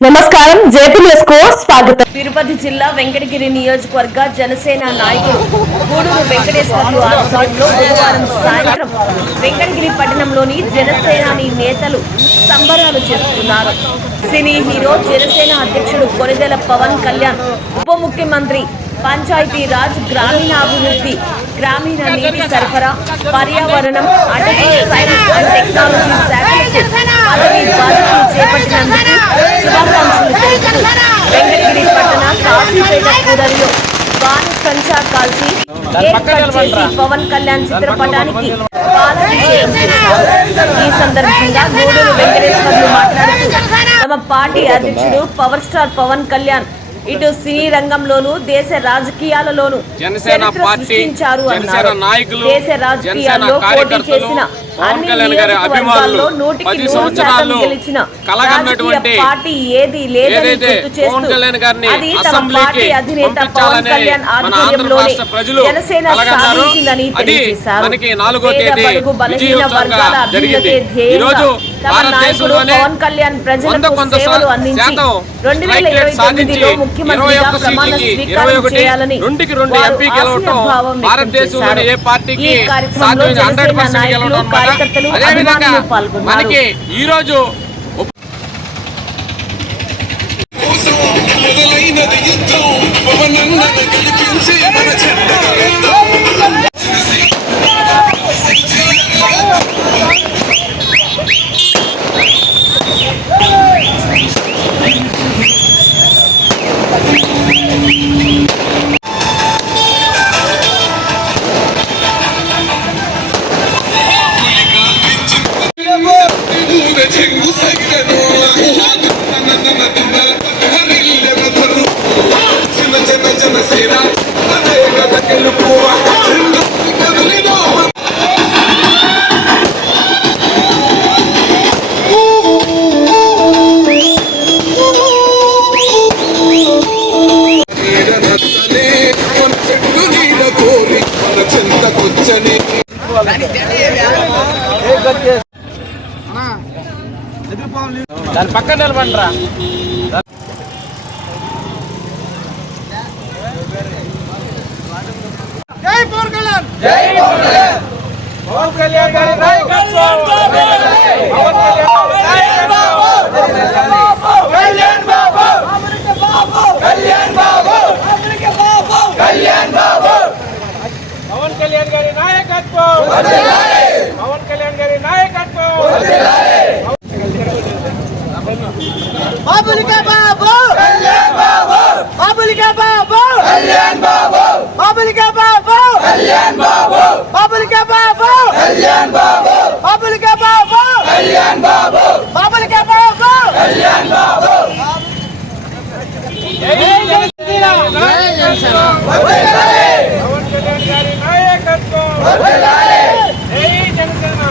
నమస్కారం జేపీ న్యూస్కు స్వాగతం. తిరుపతి జిల్లా వెంకటగిరి నియోజకవర్గ జనసేన నాయకుడు గూడూరు వెంకటేశ్వర్లు ఆధ్వర్యంలో బుధవారం సాయంత్రం వెంకటగిరి పట్టణంలోని జనసేనాని నేతలు సంబరాలు చేసుకున్నారు. సినీ హీరో జనసేన అధ్యక్షుడు కొనిదెల పవన్ కళ్యాణ్ ఉప ముఖ్యమంత్రి పంచాయతీ రాజ్ గ్రామీణాభివృద్ధి గ్రామీణ నీటి సరఫరా పర్యావరణం అటవీ సైన్స్ అండ్ టెక్నాలజీ శాఖలకు పదవి బాధ్యతలు చేపట్టినందుకు శుభాకాంక్షలు తెలుపుతూ వెంకటగిరి పట్టణ కాశీపేట కూడలిలో వాన సంచా కాల్చి చేసి పవన్ కళ్యాణ్ చిత్రపటానికి ఈ సందర్భంగా గూడూరు వెంకటేశ్వర్లు మాట్లాడుతూ తమ పార్టీ అధ్యక్షుడు పవర్ స్టార్ పవన్ కళ్యాణ్ ఇటు సినీ రంగంలోనూ దేశ రాజకీయాలలోనూ జనసేన పార్టీ, నాయకులు, దేశ రాజకీయాల్లో పోటీ చేసిన పవన్ కళ్యాణ్ గారి అభిమానులు, పది సంవత్సరాలు కలగన్నటువంటి పార్టీ ఏది గుర్తు పవన్ కళ్యాణ్ గారిని అసెంబ్లీకి పంపించాలని మన ఆంధ్ర రాష్ట్ర ప్రజలు కలగన్నారు. అది మనకి నాలుగో తేదీ విజయోత్సవంగా జరిగింది. తమ నాయకుడు భారతదేశంలోనే పవన్ కళ్యాణ్ వంద కొంత శాతం రెండు వేల స్ట్రైక్ రేట్ సాధించి ఇరవై ఒక్క సీట్లకి ఇరవై ఒకటి రెండుకి రెండు ఎంపీ గెలవటం భారతదేశంలోని ఏ. పార్టీకి ఈ సాధ్యమైన హండ్రెడ్ పర్సెంట్ గెలవడం కార్యకర్తలు. మనకి ఈ రోజు మొదలైనది. యుద్ధం మన చెడ్డ దాని పక్కన నిలబండిరా. పవన్ కళ్యాణ్ గారి నాయకత్వం. పవన్ కళ్యాణ్ కళ్యాణ్ బాబు కళ్యాణ్ బాబు కళ్యాణ్ బాబు పవన్ కళ్యాణ్ గారి నాయకత్వం పవన్ కళ్యాణ్ గారి నాయకత్వం బాబులికే బాబు కళ్యాణ్ బాబు బాబులికే బాబు కళ్యాణ్ బాబు బాబులికే బాబు కళ్యాణ్ బాబు బాబులికే బాబు కళ్యాణ్ బాబు బాబులికే బాబు కళ్యాణ్ బాబు బాబులికే బాబు కళ్యాణ్ బాబు పవన్ కళ్యాణ్ గారి నాయకత్వం జై జనసేన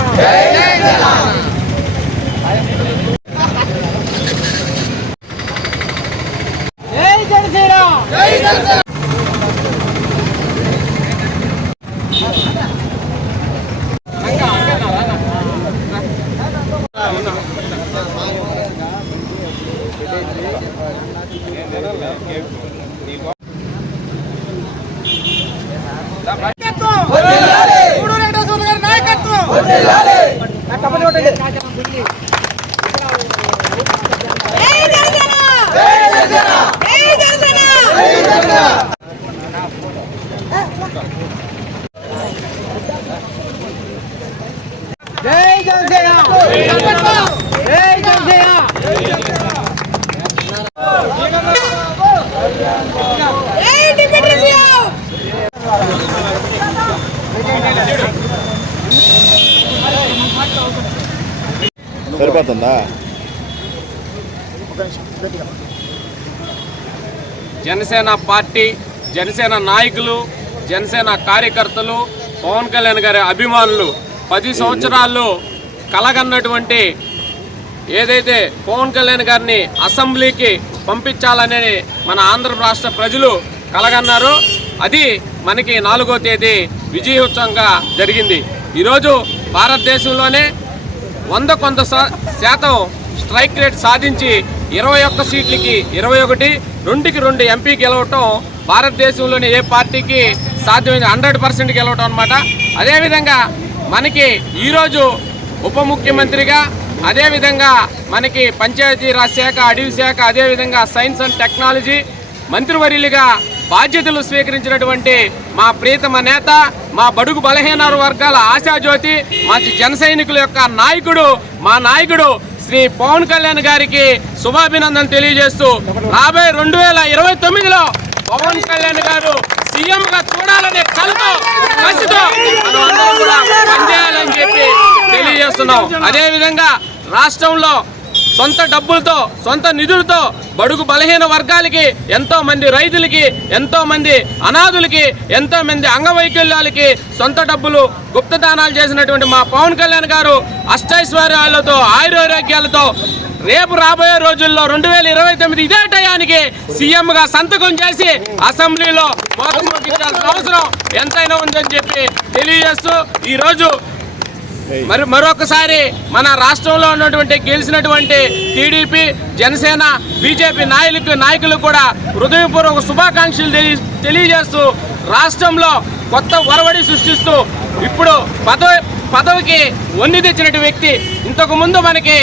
జై జనసేన నాయకత్వం గూడూరు వెంకటేశ్వర్లు గారి నాయకత్వం నా కబడ్డీ ఒకటి జై జనసేన జై జనసేన జై జనసేన! జై జనసేన! జై డిప్యూటీ సీఎం! సరిపోతుందా? జనసేన పార్టీ జనసేన నాయకులు జనసేన కార్యకర్తలు పవన్ కళ్యాణ్ గారి అభిమానులు పది సంవత్సరాల్లో కలగన్నటువంటి ఏదైతే పవన్ కళ్యాణ్ గారిని అసెంబ్లీకి పంపించాలని మన ఆంధ్ర రాష్ట్ర ప్రజలు కలగన్నారో అది మనకి నాలుగో తేదీ విజయోత్సవంగా జరిగింది. ఈరోజు భారతదేశంలోనే వంద కొంత శాతం స్ట్రైక్ రేట్ సాధించి ఇరవై ఒక్క సీట్లకి ఇరవై ఒకటి రెండుకి రెండు ఎంపీ గెలవటం భారతదేశంలోని ఏ పార్టీకి సాధ్యమైంది హండ్రెడ్ పర్సెంట్ గెలవటం అనమాట అదేవిధంగా మనకి ఈరోజు ఉప ముఖ్యమంత్రిగా అదేవిధంగా మనకి పంచాయతీరాజ్ శాఖ అడవి శాఖ అదేవిధంగా సైన్స్ అండ్ టెక్నాలజీ మంత్రివర్యులుగా బాధ్యతలు స్వీకరించినటువంటి మా ప్రీతమ నేత మా బడుగు బలహీన వర్గాల ఆశాజ్యోతి మా జన సైనికుల యొక్క నాయకుడు మా నాయకుడు శ్రీ పవన్ కళ్యాణ్ గారికి శుభాభినందన తెలియజేస్తూ రాబోయే రెండు వేల ఇరవై తొమ్మిదిలో పవన్ కళ్యాణ్ గారు సీఎం గా చూడాలనే కలతో కసితో మనం అందరం కూడా పనిచేయాలని చెప్పి తెలియజేస్తున్నాం. అదేవిధంగా రాష్ట్రంలో సొంత డబ్బులతో సొంత నిధులతో బడుగు బలహీన వర్గాలకి ఎంతో మంది రైతులకి ఎంతో మంది అనాథులకి ఎంతో మంది అంగవైకల్యాలకి సొంత డబ్బులు గుప్తదానాలు చేసినటువంటి మా పవన్ కళ్యాణ్ గారు అష్టైశ్వర్యాలతో ఆయురారోగ్యాలతో రేపు రాబోయే రోజుల్లో రెండు తొమ్మిది ఇదే టయానికి సీఎం గా సంతకం చేసి అసెంబ్లీలో మోతం మోగించాల్సిన అవసరం ఎంతైనా ఉందని చెప్పి తెలియజేస్తూ ఈ రోజు మరి మరొకసారి మన రాష్ట్రంలో ఉన్నటువంటి గెలిచినటువంటి టీడీపీ జనసేన బీజేపీ నాయకులకు నాయకులు కూడా హృదయపూర్వక శుభాకాంక్షలు తెలియజేస్తూ రాష్ట్రంలో కొత్త ఒరవడి సృష్టిస్తూ ఇప్పుడు పదవి పదవికి వన్ని తెచ్చినటువంటి వ్యక్తి ఇంతకు ముందు మనకి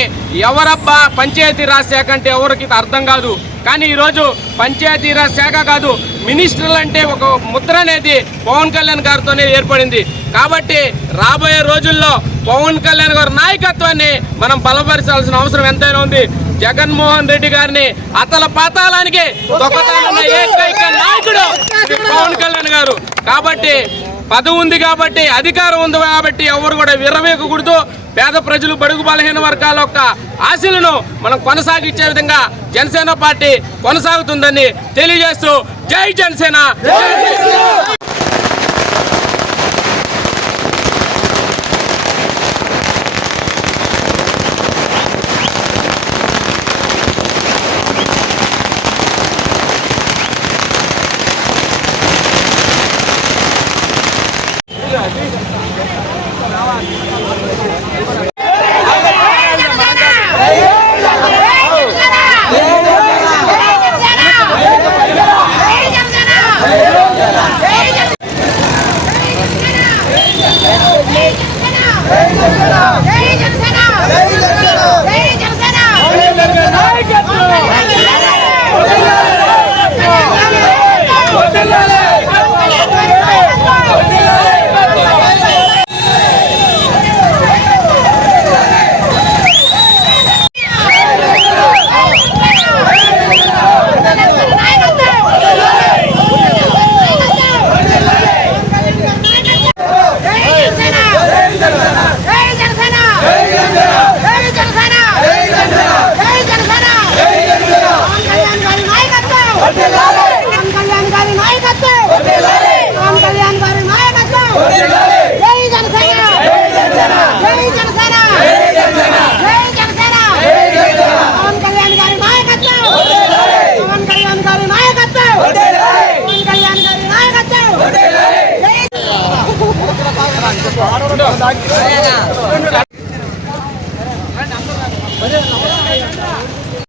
ఎవరబ్బా పంచాయతీరాజ్ శాఖ అంటే ఎవరికి అర్థం కాదు. కానీ ఈరోజు పంచాయతీరాజ్ శాఖ కాదు మినిస్టర్లు అంటే ఒక ముద్ర అనేది పవన్ కళ్యాణ్ గారితోనే ఏర్పడింది. కాబట్టి రాబోయే రోజుల్లో పవన్ కళ్యాణ్ గారి నాయకత్వాన్ని మనం బలపరచాల్సిన అవసరం ఎంతైనా ఉంది. జగన్మోహన్ రెడ్డి గారిని అతల పాతాలానికి ఏకైక నాయకుడు పవన్ కళ్యాణ్ గారు. కాబట్టి పదవి ఉంది కాబట్టి అధికారం ఉంది కాబట్టి ఎవరు కూడా విరవేకూడదు పేద ప్రజలు బడుగు బలహీన వర్గాల యొక్క ఆశలను మనం కొనసాగించే విధంగా జనసేన పార్టీ కొనసాగుతుందని తెలియజేస్తూ జై జనసేన! నాయకత్వం 来，跟着来。